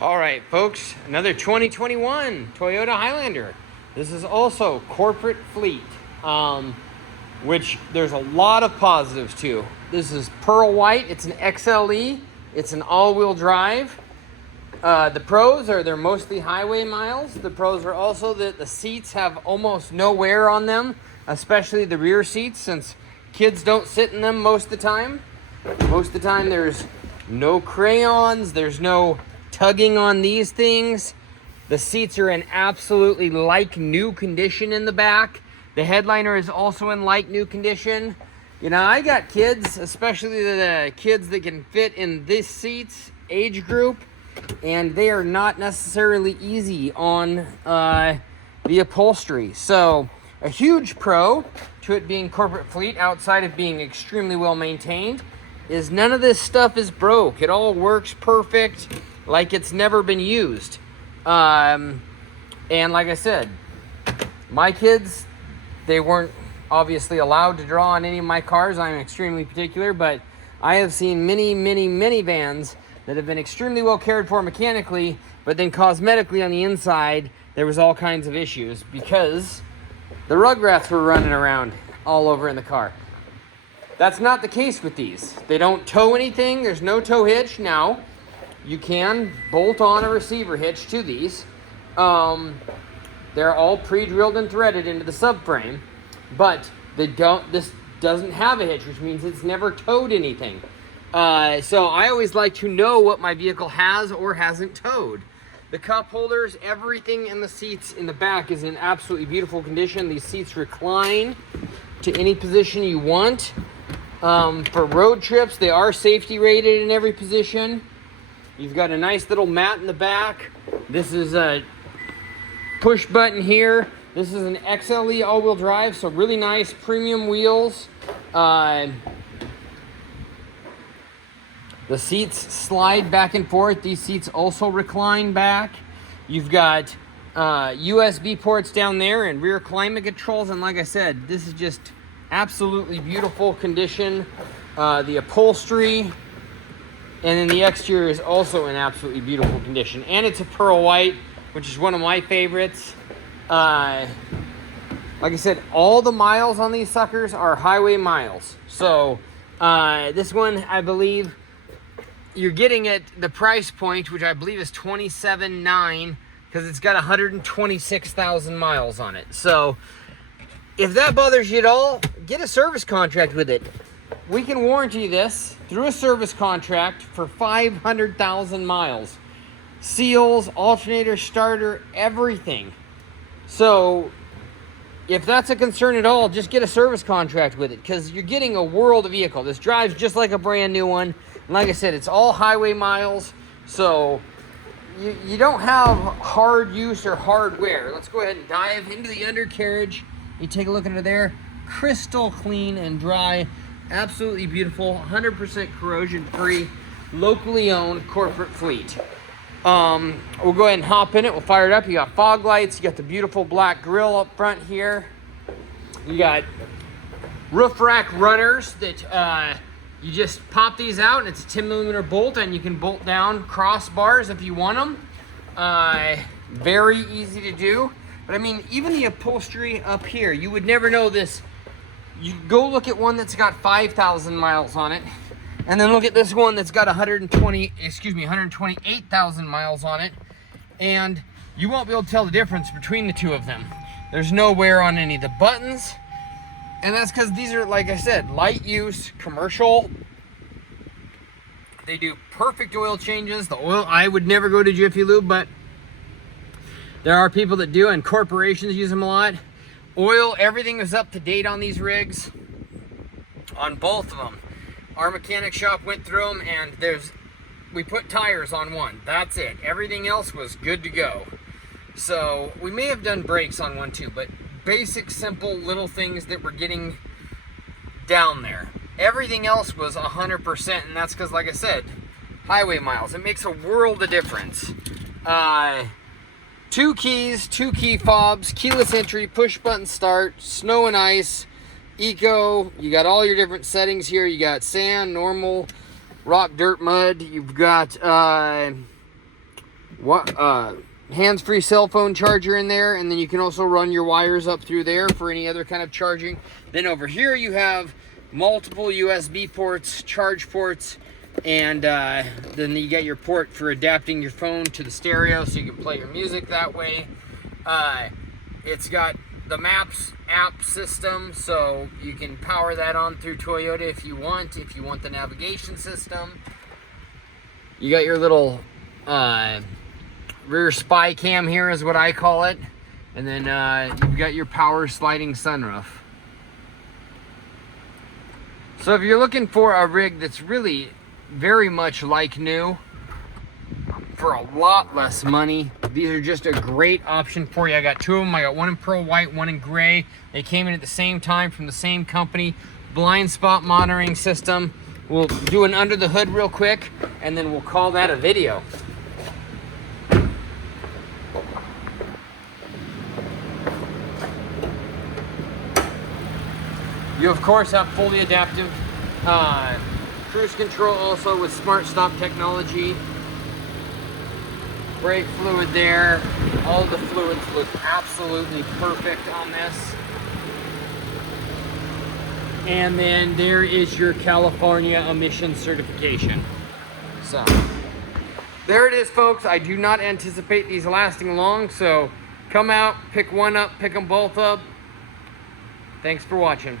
All right, folks, another 2021 Toyota Highlander. This is also corporate fleet, which there's a lot of positives to. This is pearl white. It's an XLE. It's an all-wheel drive. The pros are they're mostly highway miles. The pros are also that the seats have almost no wear on them, especially the rear seats, since kids don't sit in them most of the time. Most of the time there's no crayons, there's no tugging on these things. The seats are in absolutely like new condition in the back. The headliner is also in like new condition. You know, I got kids, especially the kids that can fit in this seats age group, and they are not necessarily easy on the upholstery. So a huge pro to it being corporate fleet, outside of being extremely well maintained, is none of this stuff is broke. It all works perfect, like it's never been used. And like I said, my kids, they weren't obviously allowed to draw on any of my cars. I'm extremely particular, but I have seen many vans that have been extremely well cared for mechanically, but then cosmetically on the inside, there was all kinds of issues because the Rugrats were running around all over in the car. That's not the case with these. They don't tow anything. There's no tow hitch. Now, you can bolt on a receiver hitch to these. They're all pre-drilled and threaded into the subframe, but this doesn't have a hitch, which means it's never towed anything. So I always like to know what my vehicle has or hasn't towed. The cup holders, everything in the seats in the back is in absolutely beautiful condition. These seats recline to any position you want. For road trips, they are safety rated in every position. You've got a nice little mat in the back. This is a push button here. This is an XLE all-wheel drive, so really nice premium wheels. The seats slide back and forth. These seats also recline back. You've got USB ports down there and rear climate controls. And like I said, this is just absolutely beautiful condition. The upholstery and then the exterior is also in absolutely beautiful condition. And it's a pearl white, which is one of my favorites. Like I said, all the miles on these suckers are highway miles. So this one, I believe, you're getting at the price point, which I believe is $27,900, because it's got 126,000 miles on it. So if that bothers you at all, get a service contract with it. We can warranty this through a service contract for 500,000 miles. Seals, alternator, starter, everything. So if that's a concern at all, just get a service contract with it, because you're getting a world of vehicle. This drives just like a brand new one. And like I said, it's all highway miles, so you don't have hard use or hard wear. Let's go ahead and dive into the undercarriage. You take a look under there. Crystal clean and dry. Absolutely beautiful. 100% corrosion free. Locally owned corporate fleet. We'll go ahead and hop in it. We'll fire it up. You got fog lights. You got the beautiful black grille up front here. You got roof rack runners that you just pop these out, and it's a 10mm bolt, and you can bolt down crossbars if you want them. Very easy to do. But I mean, even the upholstery up here, you would never know this. You go look at one that's got 5,000 miles on it, and then look at this one that's got 128,000 miles on it, and you won't be able to tell the difference between the two of them. There's no wear on any of the buttons, and that's because these are, like I said, light use, commercial. They do perfect oil changes. The oil, I would never go to Jiffy Lube, but there are people that do, and corporations use them a lot. Oil, everything is up to date on these rigs, on both of them. Our mechanic shop went through them, and we put tires on one. That's it. Everything else was good to go. So we may have done brakes on one too, but basic, simple little things that we're getting down there. Everything else was 100%, and that's because, like I said, highway miles. It makes a world of difference. 2 keys, 2 key fobs, keyless entry, push button start, snow and ice, eco. You got all your different settings here. You got sand, normal, rock, dirt, mud. You've got hands-free cell phone charger in there, and then you can also run your wires up through there for any other kind of charging. Then over here you have multiple USB ports, charge ports, and then you get your port for adapting your phone to the stereo so you can play your music that way. It's got the Maps app system, so you can power that on through Toyota if you want the navigation system. You got your little rear spy cam here is what I call it, and then you've got your power sliding sunroof. So if you're looking for a rig that's really very much like new for a lot less money, these are just a great option for you. I got two of them. I got one in pearl white, one in gray. They came in at the same time from the same company. Blind spot monitoring system. We'll do an under the hood real quick, and then we'll call that a video. You of course have fully adaptive cruise control, also with smart stop technology. Brake fluid there. All the fluids look absolutely perfect on this. And then there is your California emission certification. So there it is, folks. I do not anticipate these lasting long, so come out, pick one up, pick them both up. Thanks for watching.